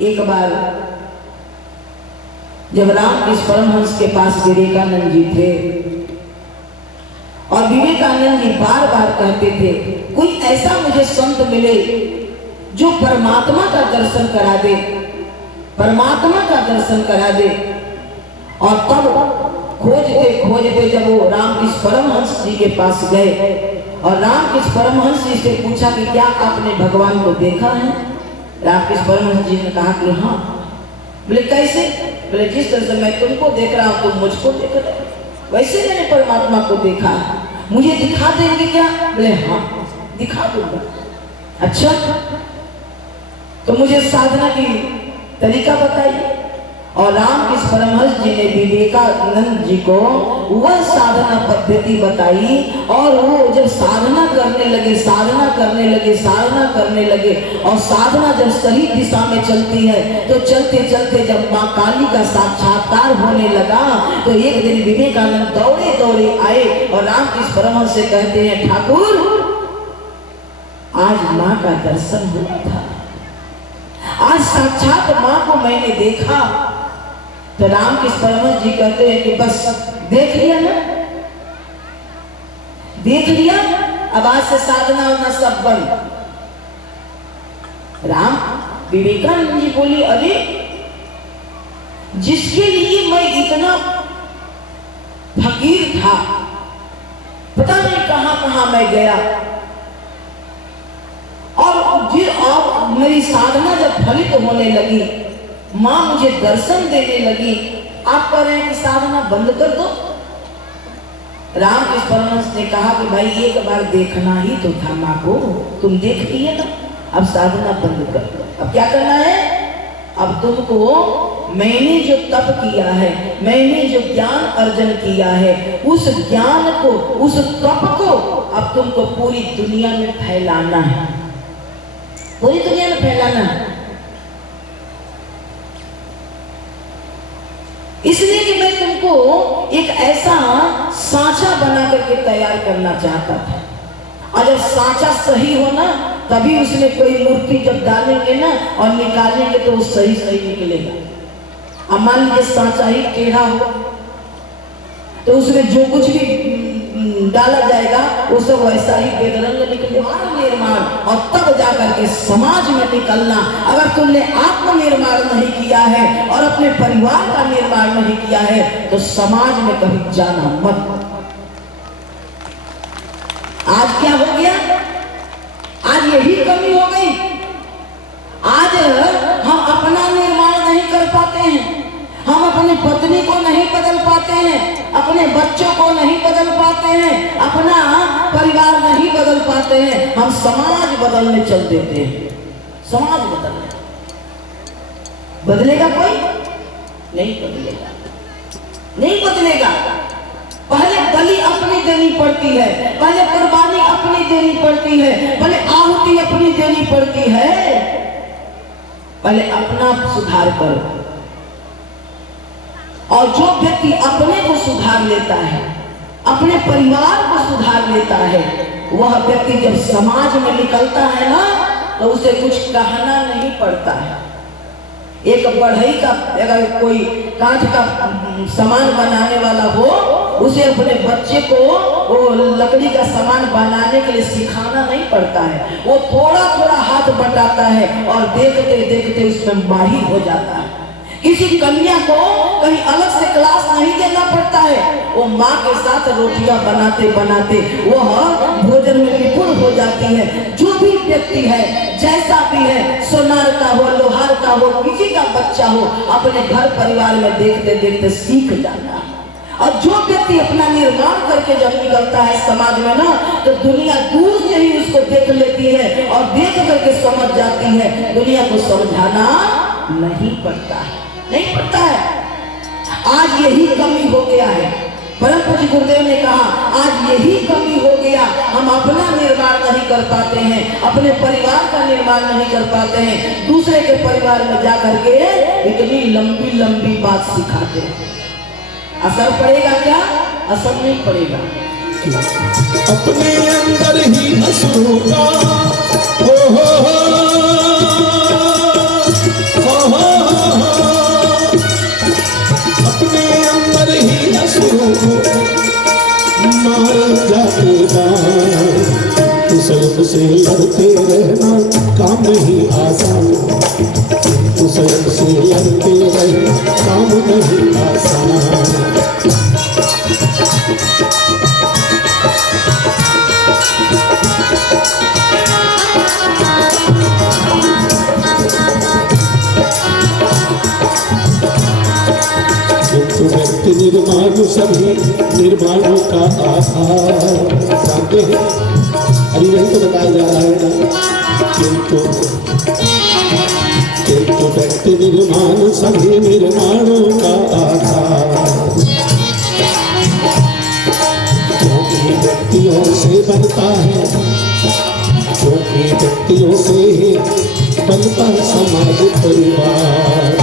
एक बार जब रामकृष्ण परमहंस के पास विवेकानंद जी थे और विवेकानंद जी बार बार कहते थे कोई ऐसा मुझे संत मिले जो परमात्मा का दर्शन करा दे, परमात्मा का दर्शन करा दे। और तब खोजते खोजते जब वो रामकृष्ण परमहंस जी के पास गए और रामकृष्ण परमहंस जी से पूछा कि क्या आपने भगवान को देखा है? रामकृष्ण परमहंस जी ने कहा कि हाँ। बोले कैसे? बोले जिस तरह से मैं तुमको देख रहा हूँ तुम मुझको देख रहे हो, वैसे मैंने परमात्मा को देखा है। मुझे दिखा देंगे क्या? बोले हाँ दिखा दूंगा। अच्छा तो मुझे साधना की तरीका बताइए। और रामकृष्ण परमहंस जी ने विवेकानंद जी को वह साधना पद्धति बताई और वो जब साधना करने लगे साधना करने लगे साधना करने लगे और साधना जब सही दिशा में चलती है तो चलते चलते जब माँ काली का साक्षात्कार होने लगा तो एक दिन विवेकानंद दौड़े दौड़े आए और रामकृष्ण परमहंस से कहते हैं ठाकुर आज माँ का दर्शन हुआ था, आज साक्षात माँ को मैंने देखा। तो रामकृष्ण परमहंस जी कहते हैं कि बस देख लिया ना, देख लिया, अब आज से साधना होना सब बंद। राम विवेकानंद जी बोली अरे जिसके लिए मैं इतना फकीर था, पता नहीं कहां कहां मैं गया, और मेरी साधना जब फलित होने लगी, माँ मुझे दर्शन देने लगी, आप कह रहे हैं कि साधना बंद कर दो। रामकृष्ण परमहंस ने कहा कि भाई एक बार देखना ही तो था माँ को, तुम देख लिए ना, अब साधना बंद कर दो। अब क्या करना है? अब तुमको मैंने जो तप किया है, मैंने जो ज्ञान अर्जन किया है, उस ज्ञान को, उस तप को अब तुमको पूरी दुनिया में फैलाना है, पूरी दुनिया में फैलाना है। इसलिए कि मैं तुमको एक ऐसा सांचा बना करके तैयार करना चाहता था, और जब सांचा सही हो ना तभी उसमें कोई मूर्ति जब डालेंगे ना और निकालेंगे तो वो सही सही निकलेगा। अब मान लीजिए सांचा ही टेढ़ा हो तो उसमें जो कुछ भी डाला जाएगा वो सब वैसा ही बेदरंग निकलेगा। निर्माण और तब जाकर के समाज में निकलना। अगर तुमने आत्मनिर्माण नहीं किया है और अपने परिवार का निर्माण नहीं किया है तो समाज में कभी जाना मत। आज क्या हो गया? आज यही कमी हो गई। आज हम अपना निर्माण नहीं कर पाते हैं, हम अपनी पत्नी को नहीं बदल पाते हैं, अपने बच्चों को नहीं बदल पाते हैं, अपना परिवार नहीं बदल पाते हैं, हम समाज बदलने चल देते हैं। समाज बदलने बदलेगा कोई? नहीं बदलेगा, नहीं बदलेगा। पहले बलि अपनी देनी पड़ती है, पहले कुर्बानी अपनी देनी पड़ती है, पहले आहुति अपनी देनी पड़ती है। पहले अपना सुधार करो। और जो व्यक्ति अपने को सुधार लेता है, अपने परिवार को सुधार लेता है, वह व्यक्ति जब समाज में निकलता है ना तो उसे कुछ कहना नहीं पड़ता है। एक बढ़ई का अगर कोई कांच का सामान बनाने वाला हो, उसे अपने बच्चे को वो लकड़ी का सामान बनाने के लिए सिखाना नहीं पड़ता है। वो थोड़ा थोड़ा हाथ बटाता है और देखते देखते उसमें माहिर हो जाता है। किसी कन्या को कहीं अलग से क्लास नहीं देना पड़ता है, वो माँ के साथ रोटियां बनाते बनाते वह भोजन में निपुण हो जाती है। जो भी व्यक्ति है, जैसा भी है, सोनार का हो, लोहार का हो, किसी का बच्चा हो, अपने घर परिवार में देखते देखते सीख जाता है। और जो व्यक्ति अपना निर्माण करके जब निकलता है समाज में ना तो दुनिया दूर से ही उसको देख लेती है और देख करके समझ जाती है। दुनिया को समझाना नहीं पड़ता है, नहीं पड़ता है। आज यही कमी हो गया है। परम पूज्य गुरुदेव ने कहा आज यही कमी हो गया, हम अपना निर्माण नहीं कर पाते हैं, अपने परिवार का निर्माण नहीं कर पाते हैं, दूसरे के परिवार में जाकर के इतनी लंबी लंबी बात सिखाते हैं। असर पड़ेगा क्या? असर नहीं पड़ेगा। अपने अंदर ही असुर का स्वयं से लड़ते रहना काम नहीं आसान, किंतु स्वयं से लड़ते रहना काम नहीं आसान। व्यक्ति निर्माण सभी निर्माणों का आधार, जानते हैं अभी वही तो बताया जा रहा है ना। किंतु व्यक्ति निर्माण सभी निर्माणों का आधार, क्योंकि व्यक्तियों से बनता है, क्योंकि व्यक्तियों से ही बनता समाज परिवार।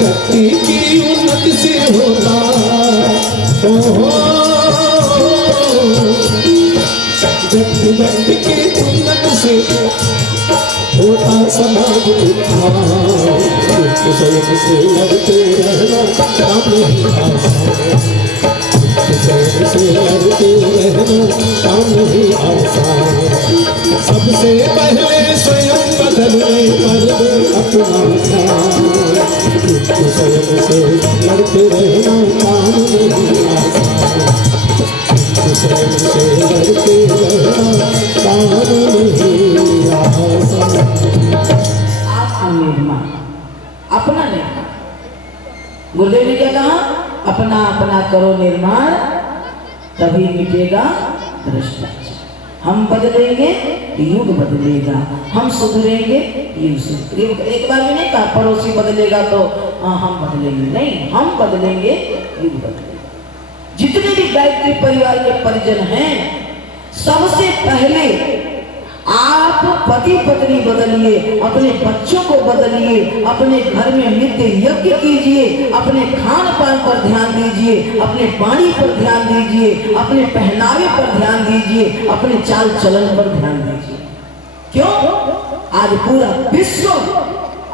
व्यक्ति की उन्नति से होता व्यक्ति की उन्नति से होता समाज उत्थान, स्वयं से लड़ते रहना काम नहीं आसान, स्वयं से लड़ते रहना काम नहीं आसान। सबसे पहले स्वयं बदलने पर अपना ध्यान, स्वयं से लड़ते रहना काम नहीं आसान, स्वयं से लड़ते रहना काम नहीं आसान। आत्मनिर्माण, अपना निर्माण। गुरुदेव ने क्या कहा? अपना अपना करो निर्माण, तभी मिटेगा भ्रष्टाचार। हम बदलेंगे युग बदलेगा, हम सुधरेंगे युग सुधरेगा। एक बार भी नहीं कहा पड़ोसी बदलेगा तो हम बदलेंगे, नहीं, हम बदलेंगे युग बदलेगा। जितने भी गायत्री परिवार के परिजन हैं, सबसे पहले आप पति पत्नी बदलिए, अपने बच्चों को बदलिए, अपने घर में नित्य यज्ञ कीजिए, अपने खान पान पर ध्यान दीजिए, अपने वाणी पर ध्यान दीजिए, अपने पहनावे पर ध्यान दीजिए, अपने चाल चलन पर ध्यान दीजिए। क्यों? आज पूरा विश्व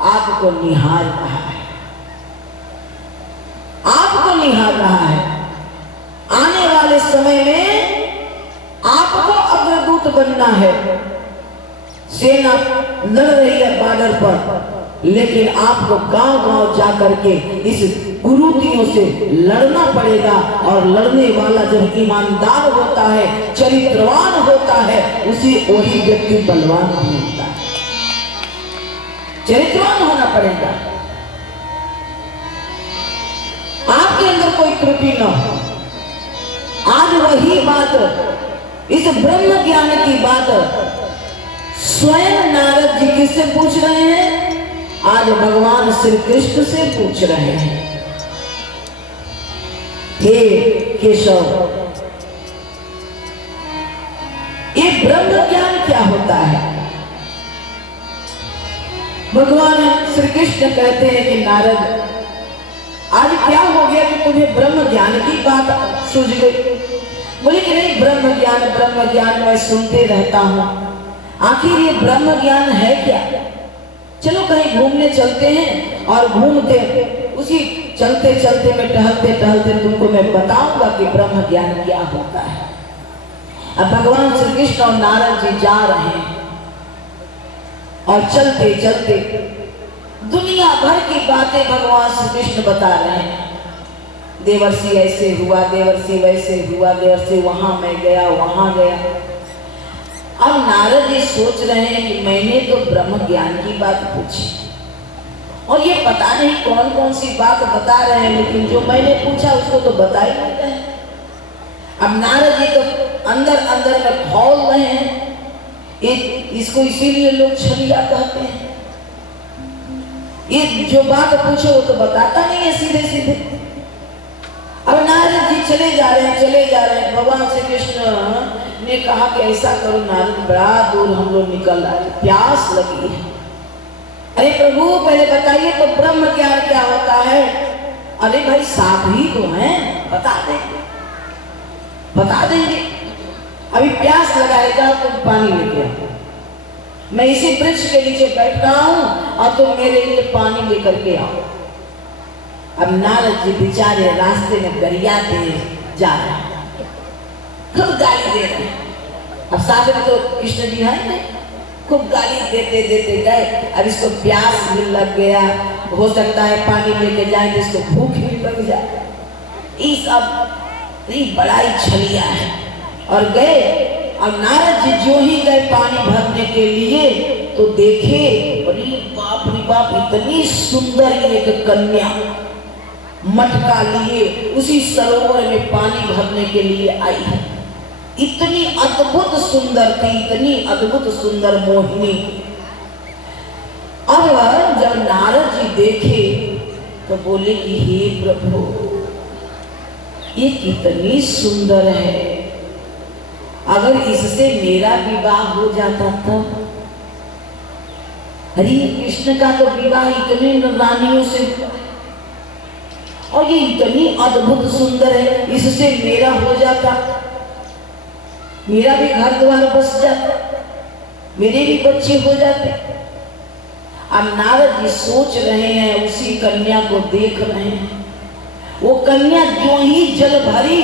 आपको निहार रहा है, आपको निहार रहा है। आने वाले समय में आपको अग्रदूत बनना है। सेना लड़ रही है बॉर्डर पर, लेकिन आपको गांव-गांव जाकर के इस कुरीतियों से लड़ना पड़ेगा। और लड़ने वाला जब ईमानदार होता है, चरित्रवान होता है, वही व्यक्ति बलवान भी होता है। चरित्रवान होना पड़ेगा, आपके अंदर कोई त्रुटि न हो। आज वही बात, इस ब्रह्म ज्ञान की बात स्वयं नारद जी किससे पूछ रहे हैं? आज भगवान श्री कृष्ण से पूछ रहे हैं। हे केशव, ये ब्रह्म ज्ञान क्या होता है? भगवान श्री कृष्ण कहते हैं कि नारद, आज क्या हो गया कि तुम्हें ब्रह्म ज्ञान की बात सूझ गई? बोले कि नहीं, ब्रह्म ज्ञान मैं सुनते रहता हूं, आखिर ये ब्रह्म ज्ञान है क्या? चलो कहीं घूमने चलते हैं, और घूमते उसी चलते चलते में टहलते टहलते तुमको मैं बताऊंगा कि ब्रह्म ज्ञान क्या होता है। अब भगवान श्री कृष्ण और नारद जी जा रहे हैं, और चलते चलते दुनिया भर की बातें भगवान श्री कृष्ण बता रहे हैं। देवर्षि ऐसे हुआ, देवर्षि वैसे हुआ, देवर्षि वहां मैं गया, वहां गया। अब नारद जी सोच रहे हैं कि मैंने तो ब्रह्म ज्ञान की बात पूछी, और ये पता नहीं कौन कौन सी बात बता रहे हैं, लेकिन जो मैंने पूछा उसको तो बता ही नहीं रहे। अब नारद जी तो अंदर अंदर में खौल रहे हैं। इसको इसीलिए लोग छलिया कहते हैं। ये जो बात पूछो वो तो बताता नहीं है सीधे सीधे। अब नारद जी चले जा रहे हैं। भगवान श्री कृष्ण ने कहा कि ऐसा करो नारद, बड़ा दूर हम लोग निकल रहे हैं, प्यास लगी है। अरे प्रभु पहले बताइए तो ब्रह्म ज्ञान क्या होता है? अरे भाई साथ ही तो हैं, बता देंगे। अभी प्यास लगाएगा तो पानी लेके आओ। मैं इसी वृक्ष के नीचे बैठ रहा हूं और तुम मेरे लिए पानी लेकर के आओ। अब नारद जी बेचारे रास्ते में गरियाते जा रहे हैं, खूब गाली दे रहे हैं। अब साथ में तो कृष्ण जी है नहीं, खूब गाली देते देते गए। अब इसको प्यास भी लग गया, हो सकता है पानी लेके जाए तो इसको भूख भी लग जाए। इस अब बड़ा ही छलिया है। और गए, और नारद जी जो ही गए पानी भरने के लिए तो देखे, अरे बाप रे बाप, इतनी सुंदर एक कन्या मटका लिए उसी सरोवर में पानी भरने के लिए आई है। इतनी अद्भुत सुंदर थी, इतनी अद्भुत सुंदर मोहिनी। अब जब नारद जी देखे तो बोले कि हे प्रभु, ये कितनी सुंदर है, अगर इससे मेरा विवाह हो जाता तो। हरि कृष्ण का तो विवाह इतने रानियों से, और ये इतनी अद्भुत सुंदर है, इससे मेरा हो जाता, मेरा भी घर द्वार बस जाता, मेरे भी बच्चे हो जाते। अब नारद जी सोच रहे हैं, उसी कन्या को देख रहे हैं। वो कन्या जो ही जल भरी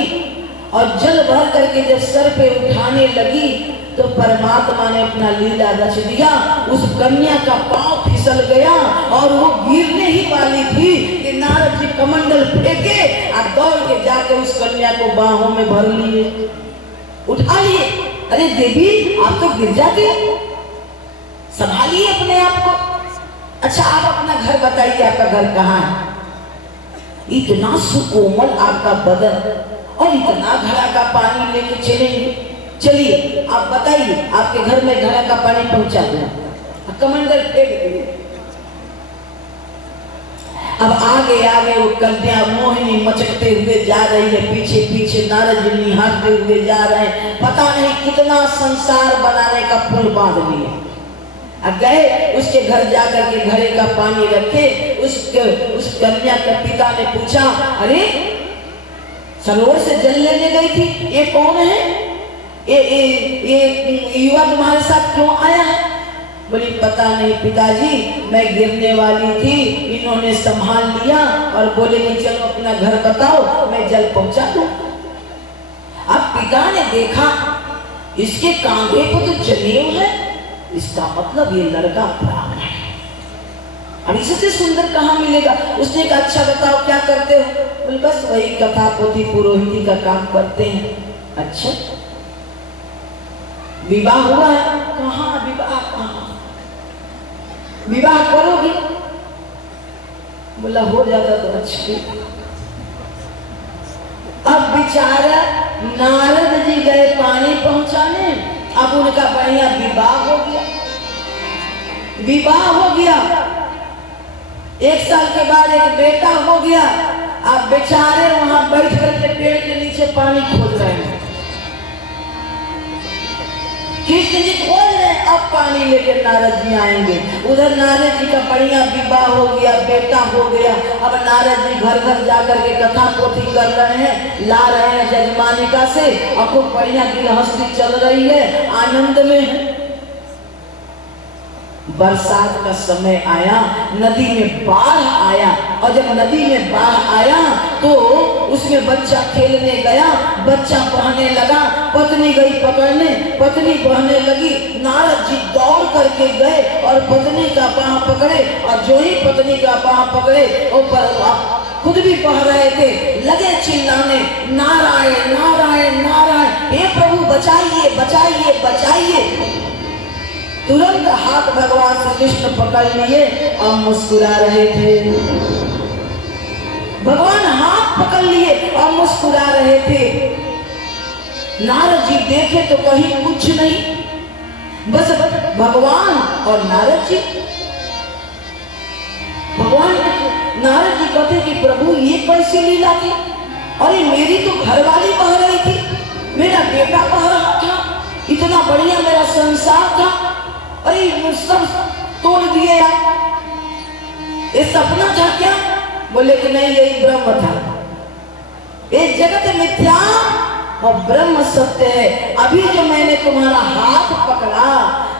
और जल भर करके जब सर पे उठाने लगी तो परमात्मा ने अपना लीला रच दिया। उस कन्या का पांव फिसल गया और वो गिरने ही वाली थी कि नारद जी कमंडल फेंके और दौड़ के जाके उस कन्या को बाहों में भर लिए, उठा लिए। अरे देवी, आप तो गिर जाती, संभालिए अपने आप को। अच्छा, आप अपना घर बताइए, आपका घर कहाँ है? इतना सुकोमल आपका बदन और इतना घड़ा का पानी लेके चलेंगे। चलिए आप बताइए, आपके घर में घड़ा का पानी पहुंचा दो। कमंडल फेंक दिए। अब आगे आगे वो कन्या मोहिनी मचकते हुए जा रही है, पीछे पीछे नारद जी निहारते हुए जा रहे हैं। पता नहीं कितना संसार बनाने का पुल बांध लिए। अब गए, उसके घर जाकर के घड़े का पानी रखे। उस कन्या के पिता ने पूछा, अरे सरोवर से जल लेने गई थी, ये कौन है? ये युवा तुम्हारे साथ क्यों आया है? बोली, पता नहीं पिताजी, मैं गिरने वाली थी, इन्होंने संभाल लिया और बोले कि चलो अपना घर बताओ, मैं जल पहुंचा दूं। अब पिता ने देखा इसके कांधे को तो जनेऊ है, इसका मतलब ये लड़का ब्राह्मण है। अब इससे सुंदर कहाँ मिलेगा? उसने कहा, अच्छा बताओ क्या करते हो? बोले, बस वही कथा पोथी पुरोहिती का काम करते हैं। अच्छा, विवाह हुआ है? कहाँ विवाह, कहाँ विवाह करोगी? बोला, हो जाता तो अच्छा। अब बेचारा नारद जी गए पानी पहुंचाने, अब उनका बढ़िया विवाह हो गया। विवाह हो गया, 1 साल के बाद एक बेटा हो गया। अब बेचारे वहां बैठ करके पेड़ के नीचे पानी खोज रहे हैं। कृष्ण जी खोज रहे हैं, अब पानी लेके नारद जी आएंगे। उधर नारद जी का बढ़िया विवाह हो गया, बेटा हो गया। अब नारद जी घर घर जाकर के कथा पोथी कर रहे हैं, ला रहे हैं जजमानिका से, और खूब बढ़िया गृहस्थी चल रही है, आनंद में। बरसात का समय आया, नदी में बाढ़ आया, और जब नदी में बाढ़ आया तो उसमें बच्चा खेलने गया, बच्चा बहने लगा, पत्नी गई पकड़ने, पत्नी बहने लगी। नारद जी दौड़ करके गए और पत्नी का बाह पकड़े, और जो ही पत्नी का बाह पकड़े और खुद भी बह रहे थे, लगे चिल्लाने, नारायण नारायण नारायण, हे प्रभु बचाइए बचाइए बचाइए। तुरंत हाथ भगवान श्री कृष्ण पकड़ लिए और मुस्कुरा रहे थे। भगवान हाथ पकड़ लिए और मुस्कुरा रहे थे। नारद जी देखे तो कहीं कुछ नहीं, बस भगवान और नारद जी। भगवान नारद जी कहते कि प्रभु ये कैसी लीला थी? अरे मेरी तो घरवाली बह रही थी, मेरा बेटा बह रहा था, इतना बढ़िया मेरा संसार था, अरे सब तोड़ दिए आप। ये सपना था क्या? बोले कि नहीं, यही ब्रह्म था। ये जगत मिथ्या और ब्रह्म सत्य है। अभी जो मैंने तुम्हारा हाथ पकड़ा,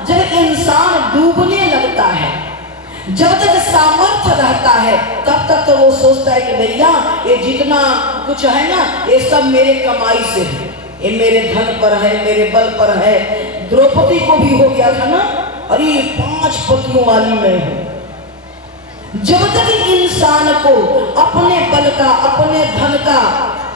जब इंसान डूबने लगता है, जब तक सामर्थ्य रहता है, तब तक तो वो सोचता है कि भैया ये जितना कुछ है ना, ये सब मेरे कमाई से है, ये मेरे धन पर है, मेरे बल पर है। द्रौपदी को भी हो गया था ना, अरे 5 पतियों वाली मैं हूं। जब तक इंसान को अपने बल का, अपने धन का,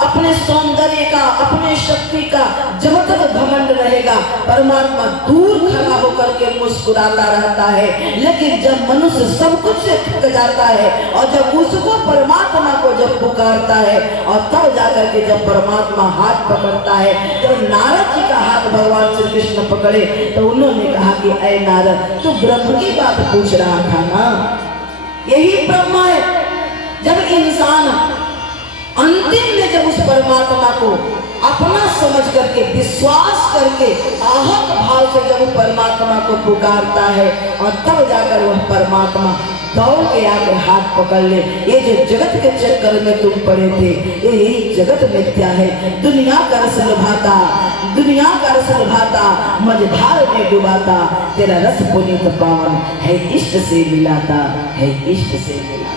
अपने सौंदर्य का, अपने शक्ति का जब तक घमंड रहेगा, परमात्मा दूर खड़ा होकर के मुस्कुराता रहता है। लेकिन जब मनुष्य सब कुछ से थक जाता है और जब उसको परमात्मा को जब पुकारता है और तब जाकर के जब परमात्मा हाथ पकड़ता है, जब नारद जी का हाथ भगवान श्री कृष्ण पकड़े तो उन्होंने कहा कि ऐ नारद, तू ब्रह्म की बात पूछ रहा था ना, यही ब्रह्म है। जब इंसान अंतिम में जब उस परमात्मा को अपना समझ करके, विश्वास करके, आहत भाव से जब परमात्मा को पुकारता है और तब जाकर वह परमात्मा दौड़ के आके हाथ पकड़ ले। ये जो जगत के चक्कर में तुम पड़े थे, यही जगत मिथ्या है। दुनिया का रस लुभाता, दुनिया का रस लुभाता, मझधार में डुबाता, तेरा रस पुनीत पावन है, इष्ट से मिलाता है, इष्ट से मिलाता।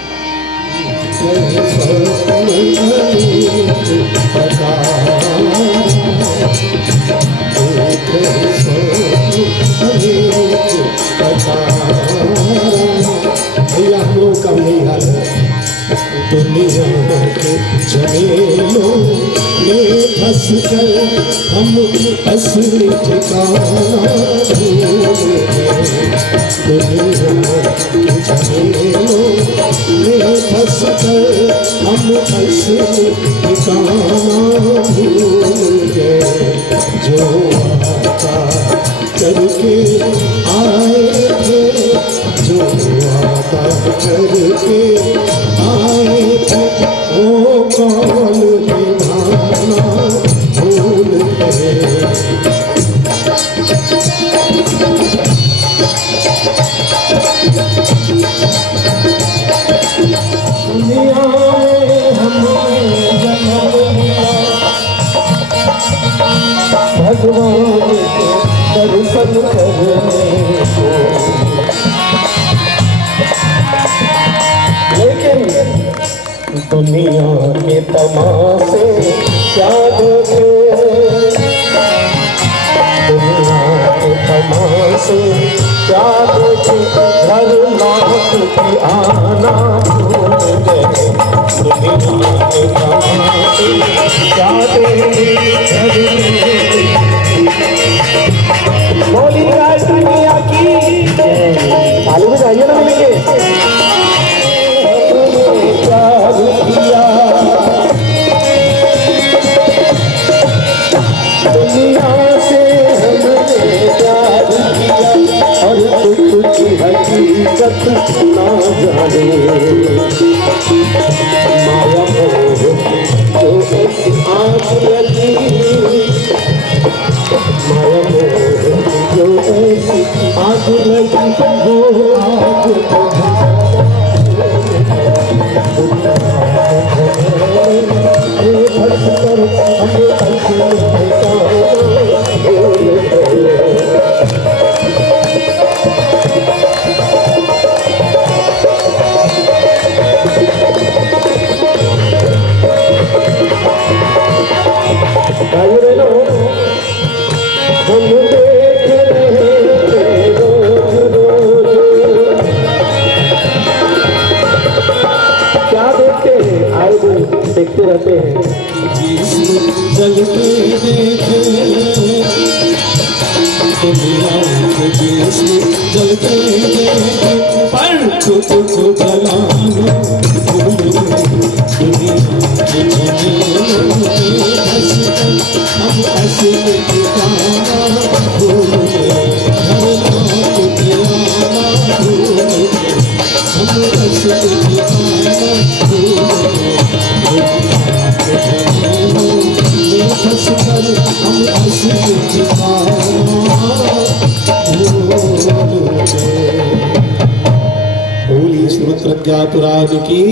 भैया हम लोग का नहीं हाल है। दुनिया के झमेलों में फंस कर हम असली ठिकाना भूल गए। दुनिया के झमेलों में फंस कर हम असली ठिकाना भूल गए। जो वादा करके आए थे, जो वादा करके आए थे, वो कौन निभाना भूल गए। दुनिया में हमने जन्म लिया, भगवान के दर्शन करने को, लेकिन दुनिया के तमाशे क्या देखे, दुनिया के तमाशे क्या देखे, घर लौट के आना भूल गए। दुनिया के तमाशे क्या देखे, बोली दुनिया की ताली बजाइए ना मिलेंगे। दुनिया से हमने प्यार किया और कुछ हकीकत ना जाने, माया मोह जो ऐसी आग लगी, माया मोह जो ऐसी आग लगी, वो आग देखते रहते हैं। जलते देखे दुनिया के देश जलते देखे, पर खुद को जलाना भूल गए। दुनिया के झमेलों में फंस कर हम असली ठिकाना भूल गए। घर लौट के आना भूल गए, हम असली ठिकाना भूल गए। बोली श्रीमद् प्रज्ञापुराण की